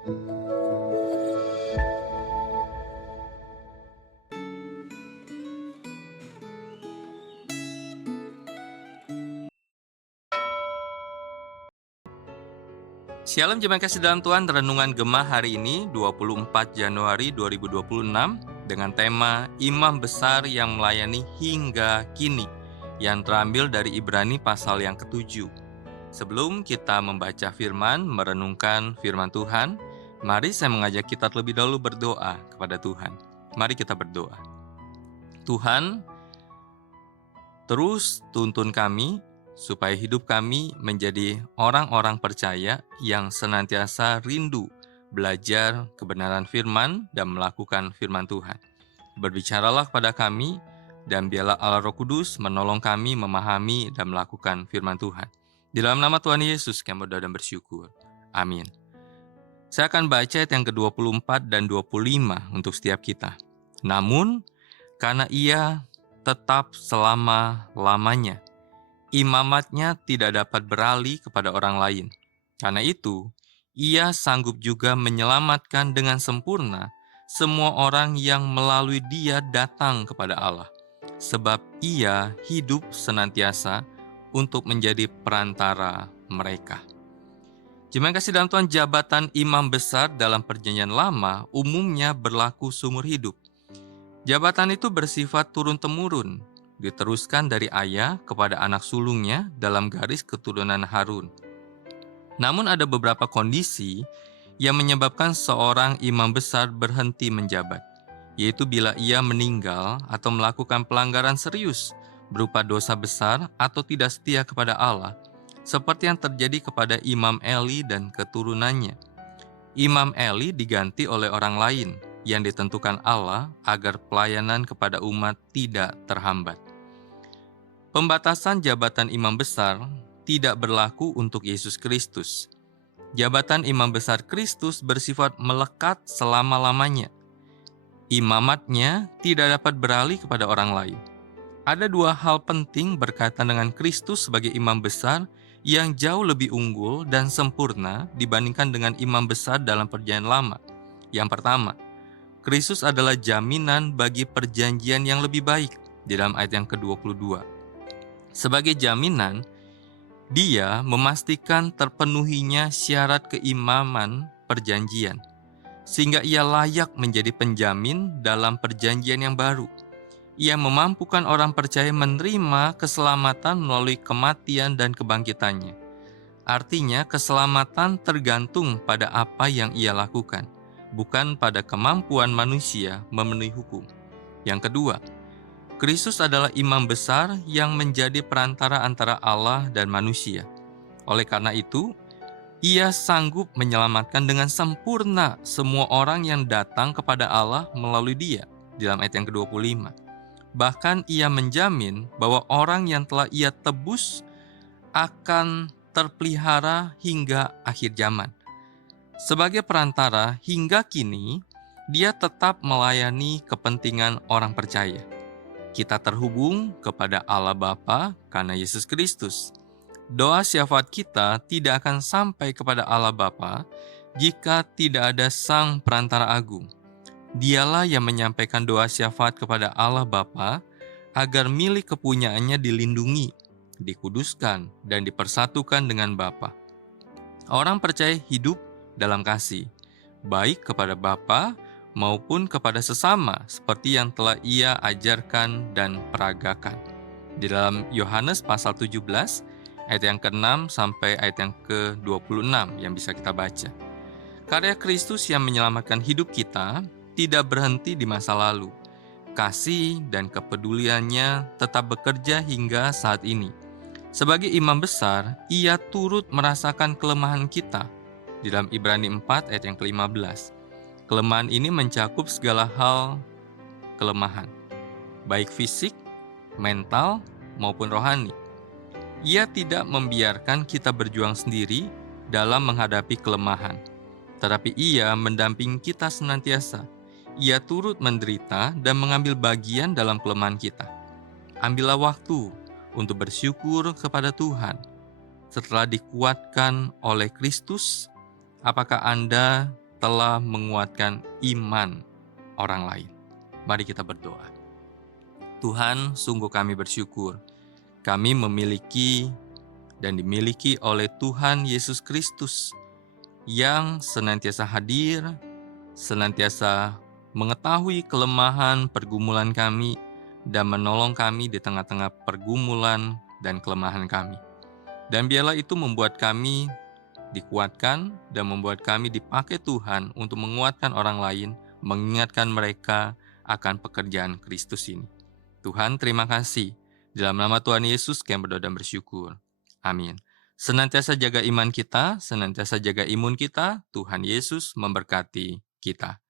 Shalom jemaat kasih dalam Tuhan, renungan Gemah hari ini 24 Januari 2026 dengan tema Imam Besar yang Melayani Hingga Kini yang terambil dari Ibrani pasal yang ke-7. Sebelum kita membaca firman, merenungkan firman Tuhan, mari saya mengajak kita terlebih dahulu berdoa kepada Tuhan. Mari kita berdoa. Tuhan, terus tuntun kami supaya hidup kami menjadi orang-orang percaya yang senantiasa rindu belajar kebenaran firman dan melakukan firman Tuhan. Berbicaralah kepada kami, dan biarlah Allah Roh Kudus menolong kami memahami dan melakukan firman Tuhan. Di dalam nama Tuhan Yesus kami berdoa dan bersyukur. Amin. Saya akan baca ayat yang ke-24 dan 25 untuk setiap kita. Namun, karena Ia tetap selama-lamanya, imamatnya tidak dapat beralih kepada orang lain. Karena itu, Ia sanggup juga menyelamatkan dengan sempurna semua orang yang melalui Dia datang kepada Allah. Sebab Ia hidup senantiasa untuk menjadi perantara mereka. Jemaat kasih dalam Tuhan, jabatan imam besar dalam Perjanjian Lama umumnya berlaku seumur hidup. Jabatan itu bersifat turun-temurun, diteruskan dari ayah kepada anak sulungnya dalam garis keturunan Harun. Namun ada beberapa kondisi yang menyebabkan seorang imam besar berhenti menjabat, yaitu bila ia meninggal atau melakukan pelanggaran serius berupa dosa besar atau tidak setia kepada Allah, seperti yang terjadi kepada Imam Eli dan keturunannya. Imam Eli diganti oleh orang lain yang ditentukan Allah agar pelayanan kepada umat tidak terhambat. Pembatasan jabatan imam besar tidak berlaku untuk Yesus Kristus. Jabatan imam besar Kristus bersifat melekat selama-lamanya. Imamatnya tidak dapat beralih kepada orang lain. Ada dua hal penting berkaitan dengan Kristus sebagai imam besar yang jauh lebih unggul dan sempurna dibandingkan dengan imam besar dalam Perjanjian Lama. Yang pertama, Kristus adalah jaminan bagi perjanjian yang lebih baik di dalam ayat yang ke-22. Sebagai jaminan, Dia memastikan terpenuhinya syarat keimaman perjanjian, sehingga Ia layak menjadi penjamin dalam perjanjian yang baru. Ia memampukan orang percaya menerima keselamatan melalui kematian dan kebangkitannya. Artinya, keselamatan tergantung pada apa yang Ia lakukan, bukan pada kemampuan manusia memenuhi hukum. Yang kedua, Kristus adalah imam besar yang menjadi perantara antara Allah dan manusia. Oleh karena itu, Ia sanggup menyelamatkan dengan sempurna semua orang yang datang kepada Allah melalui Dia, di dalam ayat yang ke-25. Bahkan Ia menjamin bahwa orang yang telah Ia tebus akan terpelihara hingga akhir zaman. Sebagai perantara hingga kini, Dia tetap melayani kepentingan orang percaya. Kita terhubung kepada Allah Bapa karena Yesus Kristus. Doa syafaat kita tidak akan sampai kepada Allah Bapa jika tidak ada Sang Perantara Agung. Dialah yang menyampaikan doa syafaat kepada Allah Bapa agar milik kepunyaannya dilindungi, dikuduskan, dan dipersatukan dengan Bapa. Orang percaya hidup dalam kasih, baik kepada Bapa maupun kepada sesama seperti yang telah Ia ajarkan dan peragakan. Di dalam Yohanes pasal 17 ayat yang ke-6 sampai ayat yang ke-26 yang bisa kita baca. Karya Kristus yang menyelamatkan hidup kita tidak berhenti di masa lalu. Kasih dan kepeduliannya tetap bekerja hingga saat ini. Sebagai imam besar, Ia turut merasakan kelemahan kita. Di dalam Ibrani 4 ayat yang ke-15. Kelemahan ini mencakup segala hal kelemahan, baik fisik, mental, maupun rohani. Ia tidak membiarkan kita berjuang sendiri dalam menghadapi kelemahan, tetapi Ia mendampingi kita senantiasa. Ia turut menderita dan mengambil bagian dalam kelemahan kita. Ambillah waktu untuk bersyukur kepada Tuhan. Setelah dikuatkan oleh Kristus, apakah Anda telah menguatkan iman orang lain. Mari kita berdoa. Tuhan, sungguh kami bersyukur. Kami memiliki dan dimiliki oleh Tuhan Yesus Kristus yang senantiasa hadir, senantiasa mengetahui kelemahan pergumulan kami, dan menolong kami di tengah-tengah pergumulan dan kelemahan kami. Dan biarlah itu membuat kami dikuatkan dan membuat kami dipakai Tuhan untuk menguatkan orang lain, mengingatkan mereka akan pekerjaan Kristus ini. Tuhan, terima kasih. Dalam nama Tuhan Yesus, kami berdoa dan bersyukur. Amin. Senantiasa jaga iman kita, senantiasa jaga imun kita. Tuhan Yesus memberkati kita.